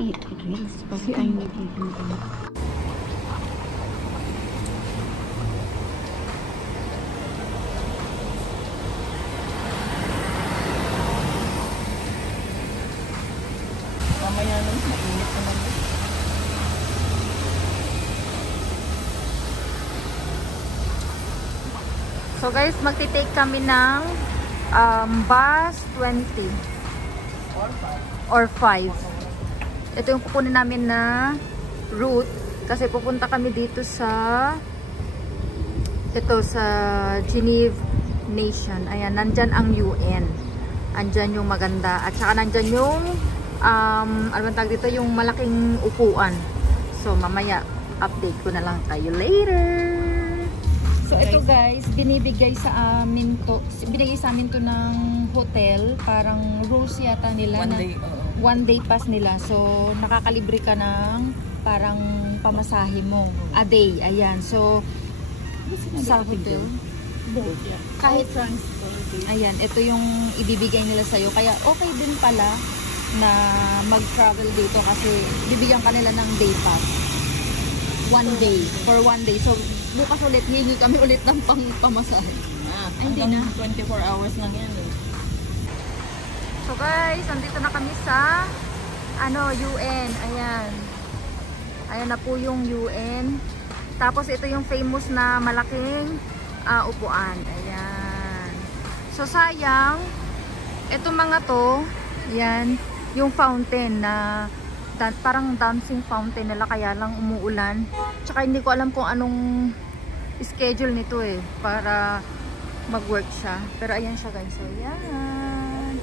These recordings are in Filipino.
eat reels pag tayo nagiging ano. Mamaya naman, mainit naman. So guys, magti-take kami ng bus 20 or 5. Ito yung kukunin namin na route kasi pupunta kami dito sa Geneva Nation. Ayan, nandyan ang UN. Andyan yung maganda at saka nandyan yung ano bang tawag dito, yung malaking upuan. So mamaya update ko na lang kayo later. So ito guys, binigay sa amin to ng hotel, parang rules yata nila na one day pass nila. So nakakalibre ka ng parang pamasahe mo a day. Ayan. So sa hotel kahit ayan, ito yung ibibigay nila sa iyo. Kaya okay din pala na mag-travel dito kasi bibigyan ka nila ng day pass. One day, for one day. So bukas ulit, hihingi kami ulit ng pamasahe. Hindi na. 24 hours lang yan. So guys, nandito na kami sa UN. Ayan. Ayan na po yung UN. Tapos ito yung famous na malaking upuan. Ayan. So sayang, itong mga to, yan, yung fountain na parang dancing fountain nila, kaya lang umuulan. Tsaka hindi ko alam kung anong schedule nito para mag-work siya. Pero ayan siya guys. So ayan.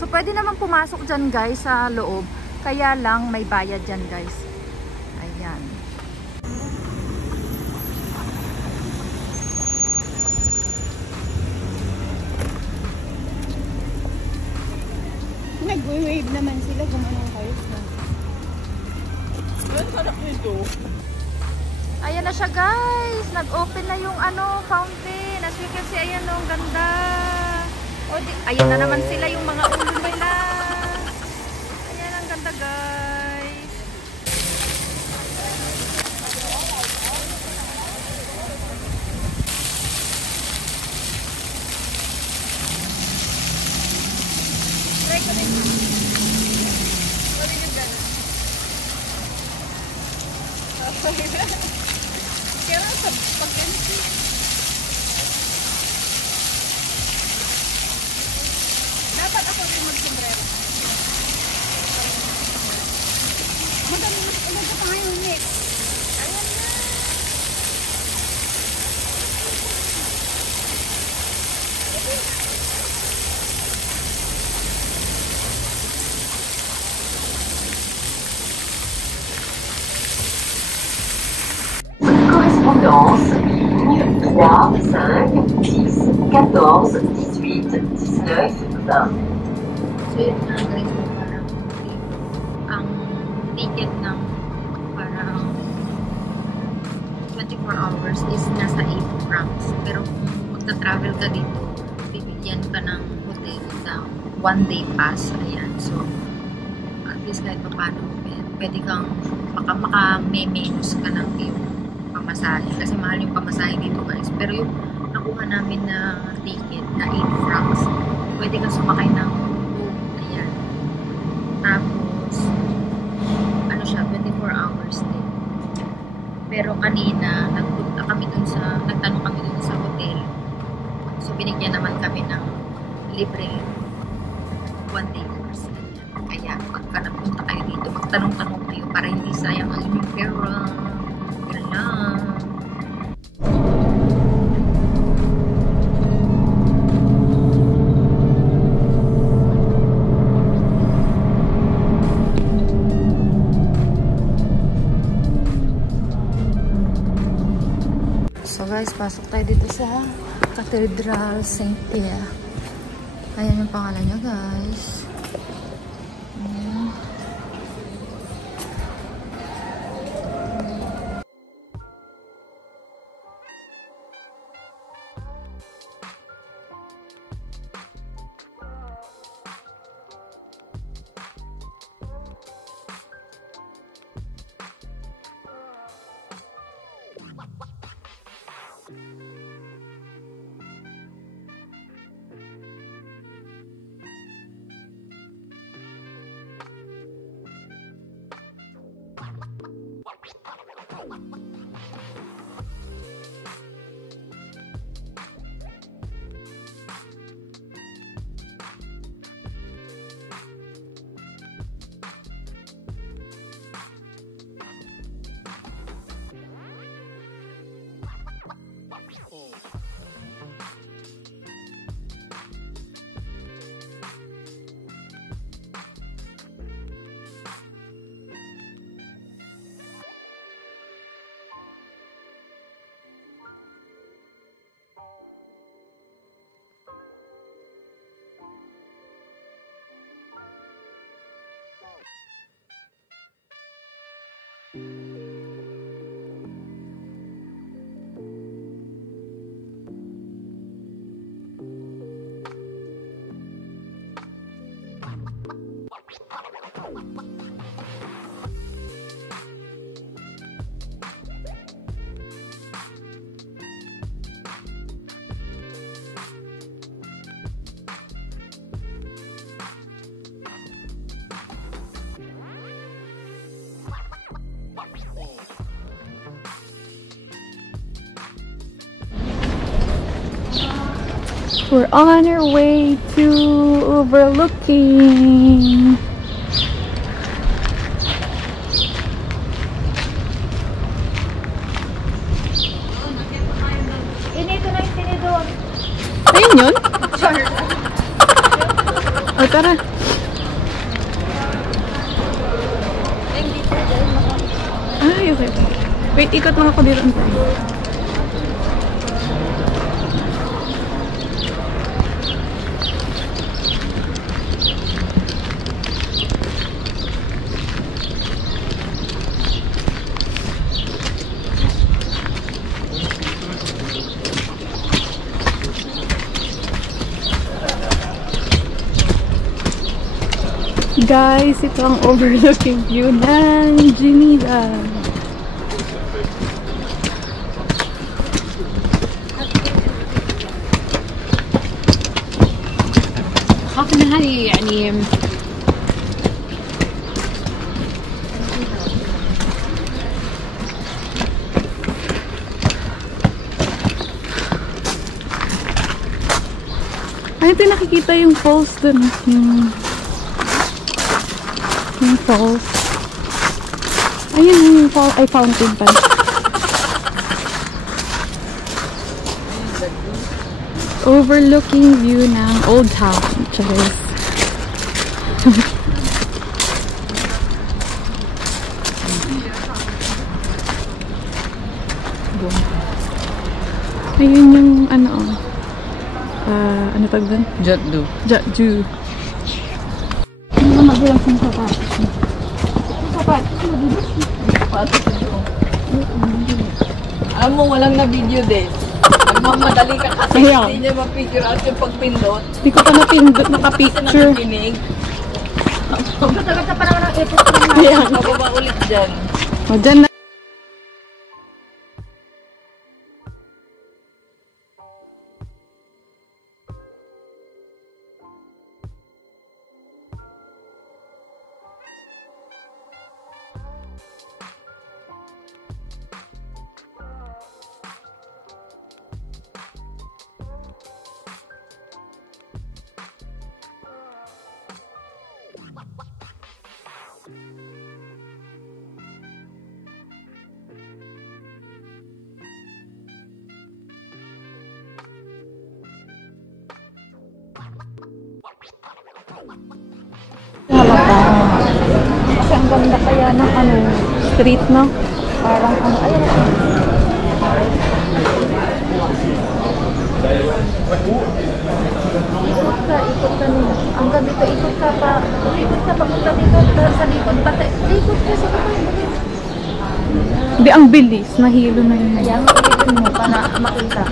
So pwede naman pumasok dyan guys sa loob. Kaya lang may bayad dyan guys. Ayan. Nag-wave naman sila, gumanong kayo. Ang sarap nito. Ayan na siya guys. Nag-open na yung fountain. As you can see, ayan o, ang ganda. Ayan na naman sila yung mga ulo nila. Ayan, ang ganda guys. Try ko din. Kaya sa pag-ganti. Dapat ako rin mag-sombrero. Madami na tayo next. Ayan na. Correspondance, ligne 3, 5, 10, 14, 18, 19, 20. So yun nga guys, parang ang ticket ng parang 24 hours is nasa 8 francs. Pero kung magta-travel ka dito, bibigyan ka ng hotel na one day pass. Ayan, so at least kahit pa paano, pwede kang maka-menos ka ng yung pamasahe. Kasi mahal yung pamasahe dito guys. Pero yung nakuha namin na ticket na 8 francs, pwede kang sumakay ng boat. Ayan. Tapos, siya, 24 hours din. Pero kanina, nagtanong kami dun sa hotel. So, binigyan naman kami ng libre one day course. Kaya, pagka napunta kayo dito, magtanong-tanong kayo para hindi sayang ang inyong pera. Yun lang. So guys, pasok tayo dito sa Cathedral St. Pierre. Ayan yung pangalan niya guys. We're on our way to overlooking. Inito na yung tinidor. Ayun yun? O tara. Ay, okay. Wait, ikot lang ako dito. Guys, ito ang overlooking view ng Geneva. خاف ان هذه يعني Ano ito nakikita yung falls dun? Yung falls. Ayun yung fall. Ay, fountain pa. Overlooking view ng Old Town. Charis. Ayun yung ano ano tawag doon? Jatdu. Jeju. Ano magulang sa sapat? Sapat. Alam mo, walang na video din. Nagmamadali ka kasi Kaya. hindi niya ma-figure out yung pagpindot. Hindi ko pa napindot, Kasi naka-picture. nakikinig. Tagal sa panahon ng ipot ko na. Ayan. Mababa ulit dyan. O, dyan na. Kasi ang ganda kaya ng ano, Street, no? parang ano, ayun na. Ikot ka nila. Ang gabi ka, ikot ka papunta dito, sa likod pa. Ikot ka sa kapal. Hindi, ang bilis. Nahilo na yun. Kaya ang ilitin mo para makita.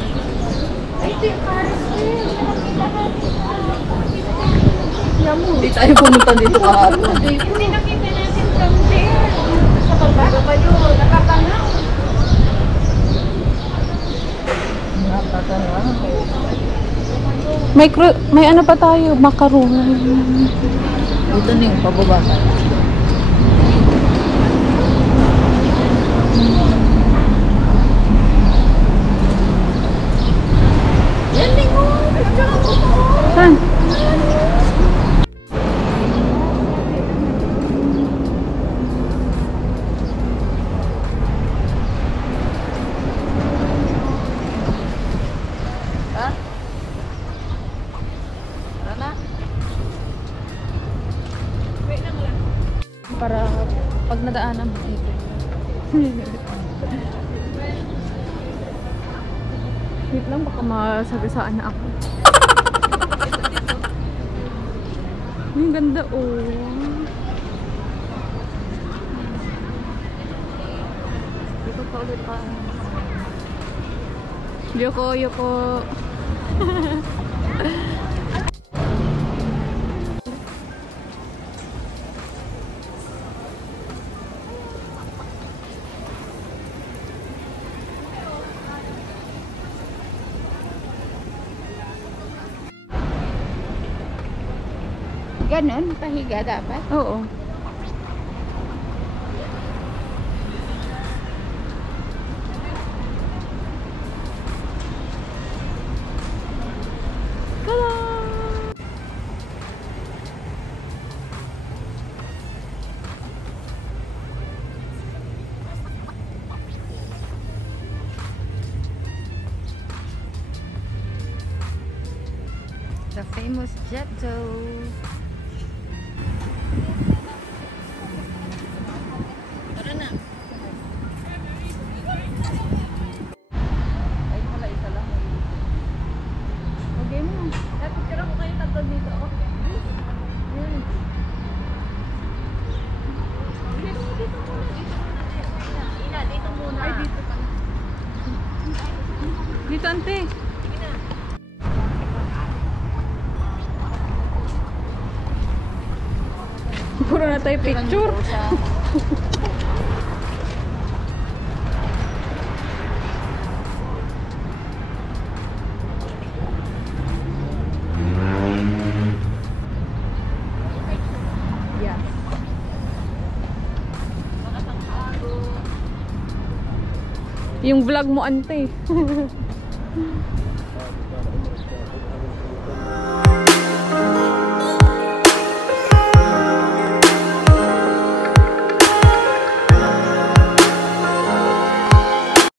Ay, ito yung Paris Hill. Nakita natin. Yan mo. Hindi tayo pumunta dito kahapon. Hindi nakita natin from there. Sa baba ba yun? Nakatanaw. May ano pa tayo? Macaron. Ito na yung pababa ka. Saan? Para pag nadaanan mo dito. Wait lang, baka masagasaan na ako. Ang ganda, oh. Dito pa ulit pa. Yoko. Ganon, pahiga dapat. Oo. the famous Jetto. Tara na. Ay, wala isa lang. Okay mo. Picture ko kayo tatlo dito. Dito muna. Ina, dito muna. Ay, dito pa. Dito, ante. Sige na. Puro na tayo picture. Yes. Yung vlog mo, ante.